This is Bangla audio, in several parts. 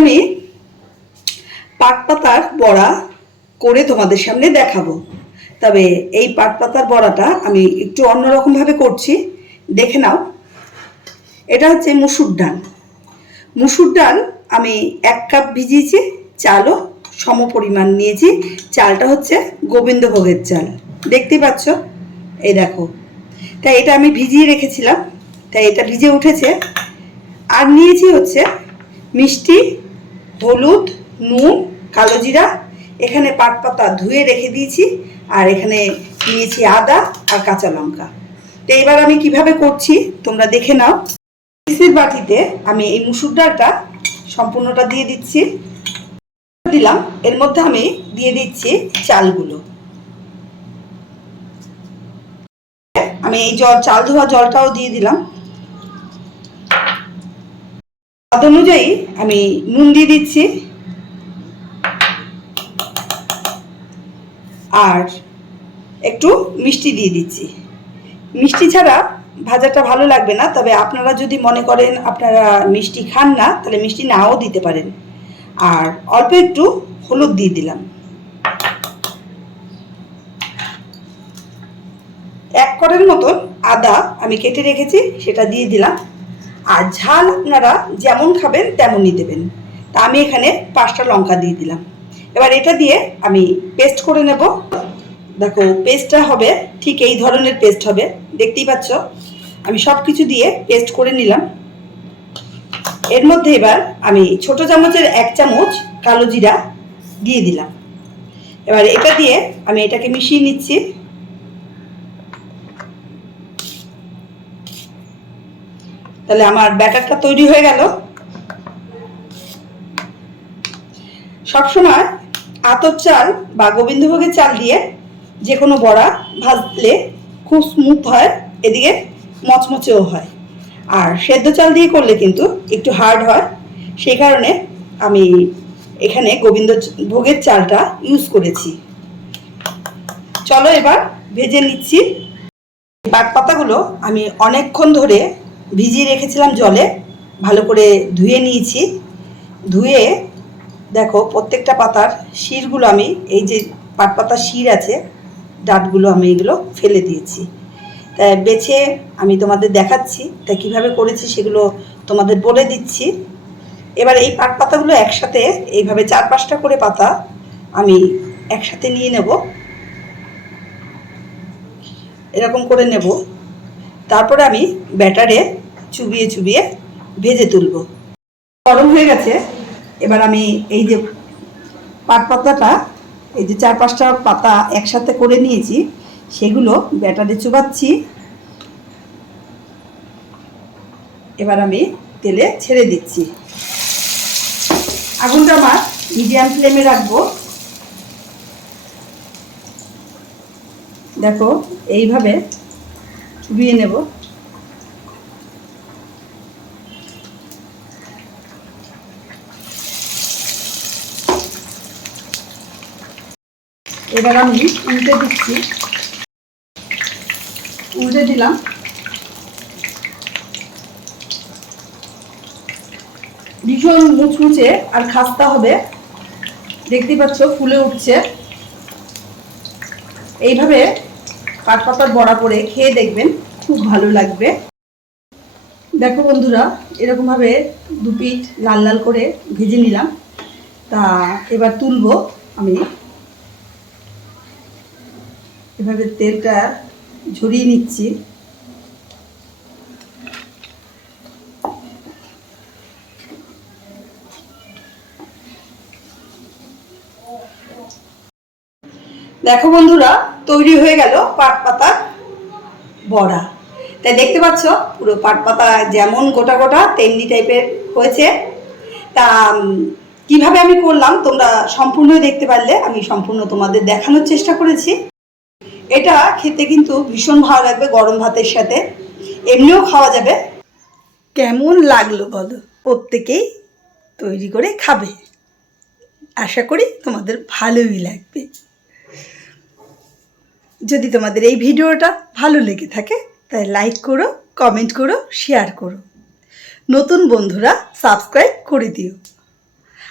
আমি পাট পাতার বড়া করে তোমাদের সামনে দেখাবো। তবে এই পাট পাতার বড়াটা আমি একটু অন্যরকমভাবে করছি, দেখে নাও। এটা হচ্ছে মুসুর ডাল। মুসুর ডাল আমি 1 কাপ ভিজিয়েছি, চালও সম পরিমাণ নিয়েছি। চালটা হচ্ছে গোবিন্দ ভোগের চাল, দেখতেই পাচ্ছ, এই দেখো। তাই এটা আমি ভিজিয়ে রেখেছিলাম, তাই এটা ভিজে উঠেছে। আর নিয়েছি হচ্ছে মিষ্টি, হলুদ, নুন, কালো জিরা। এখানে পাট পাতা ধুয়ে রেখে দিয়েছি। আর এখানে নিয়েছি আদা আর কাঁচা লঙ্কা। তো এবার আমি কিভাবে করছি তোমরা দেখে নাও। মিক্সির বাটিতে আমি এই মুসুর ডালটা সম্পূর্ণটা দিয়ে দিচ্ছি, দিলাম। এর মধ্যে আমি দিয়ে দিচ্ছি চালগুলো। আমি এই চাল ধোয়া জলটাও দিয়ে দিলাম। স্বাদ অনুযায়ী আমি নুন দিয়ে দিচ্ছি, আর একটু মিষ্টি দিয়ে দিচ্ছি। মিষ্টি ছাড়া ভাজাটা ভালো লাগবে না, তবে আপনারা যদি মনে করেন আপনারা মিষ্টি খান না, তাহলে মিষ্টি নাও দিতে পারেন। আর অল্প একটু হলুদ দিয়ে দিলাম। 1 কড়ের মতন আদা আমি কেটে রেখেছি, সেটা দিয়ে দিলাম। আর ঝাল আপনারা যেমন খাবেন তেমনই দেবেন। তা আমি এখানে 5টা লঙ্কা দিয়ে দিলাম। এবার এটা দিয়ে আমি পেস্ট করে নেব। দেখো, পেস্টটা হবে ঠিক এই ধরনের পেস্ট হবে, দেখতেই পাচ্ছ। আমি সব কিছু দিয়ে পেস্ট করে নিলাম। এর মধ্যে এবার আমি ছোট চামচের 1 চামচ কালো জিরা দিয়ে দিলাম। এবার এটা দিয়ে আমি এটাকে মিশিয়ে নিচ্ছি। তাহলে আমার ব্যাটারটা তৈরি হয়ে গেল। সবসময় আতপ চাল বা গোবিন্দভোগের চাল দিয়ে যে কোনো বড়া ভাজলে খুব স্মুথ হয়, এদিকে মচমচেও হয়। আর সেদ্ধ চাল দিয়ে করলে কিন্তু একটু হার্ড হয়। সেই কারণে আমি এখানে গোবিন্দভোগের চালটা ইউজ করেছি। চলো এবার ভেজে নিচ্ছি। পাট পাতাগুলো আমি অনেকক্ষণ ধরে ভিজিয়ে রেখেছিলাম জলে, ভালো করে ধুয়ে নিয়েছি। ধুয়ে দেখো, প্রত্যেকটা পাতার শিরগুলো আমি, এই যে পাট পাতার শির আছে, ডাঁটগুলো আমি এগুলো ফেলে দিয়েছি। তাই বেছে আমি তোমাদের দেখাচ্ছি, তাই কীভাবে করেছি সেগুলো তোমাদের বলে দিচ্ছি। এবার এই পাট পাতাগুলো একসাথে এইভাবে 4-5টা করে পাতা আমি একসাথে নিয়ে নেব, এরকম করে নেব। তারপরে আমি ব্যাটারে চুবিয়ে চুবিয়ে ভেজে তুলব। গরম হয়ে গেছে। এবার আমি এই যে পাট পাতাটা, এই যে 4-5টা পাতা একসাথে করে নিয়েছি, সেগুলো ব্যাটারে চুবাচ্ছি। এবার আমি তেলে ছেড়ে দিচ্ছি। আগুনটা আমার মিডিয়াম ফ্লেমে রাখবো। দেখো, এইভাবে চুবিয়ে নেব। এবার আমি উল্টে দিচ্ছি, উল্টে দিলাম। ভীষণ মুচমুচে আর খাস্তা হবে, দেখতেই পাচ্ছ ফুলে উঠছে। এইভাবে পাট পাতার বড়া করে খেয়ে দেখবেন, খুব ভালো লাগবে। দেখো বন্ধুরা, এরকমভাবে 2 পিঠ লাল লাল করে ভেজে নিলাম। তা এবার তুলবো আমি। এভাবে তেলটা ঝরিয়ে নিচ্ছি। দেখো বন্ধুরা, তৈরি হয়ে গেল পাট পাতার বড়া। তাই দেখতে পাচ্ছ, পুরো পাট পাতা যেমন গোটা গোটা তেমনি টাইপের হয়েছে। তা কিভাবে আমি করলাম তোমরা সম্পূর্ণই দেখতে পারলে। আমি সম্পূর্ণ তোমাদের দেখানোর চেষ্টা করেছি। এটা খেতে কিন্তু ভীষণ ভালো লাগবে গরম ভাতের সাথে, এমনিও খাওয়া যাবে। কেমন লাগলো বলো? প্রত্যেকেই তৈরি করে খাবে, আশা করি তোমাদের ভালোই লাগবে। যদি তোমাদের এই ভিডিওটা ভালো লেগে থাকে তাই লাইক করো, কমেন্ট করো, শেয়ার করো। নতুন বন্ধুরা সাবস্ক্রাইব করে দিও।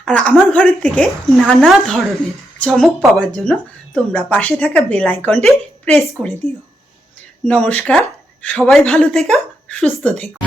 আর আমার ঘরের থেকে নানা ধরনের চমক পাওয়ার জন্য তোমরা পাশে থাকা বেল আইকনটি প্রেস করে দিও। নমস্কার, সবাই ভালো থেকো, সুস্থ থেকো।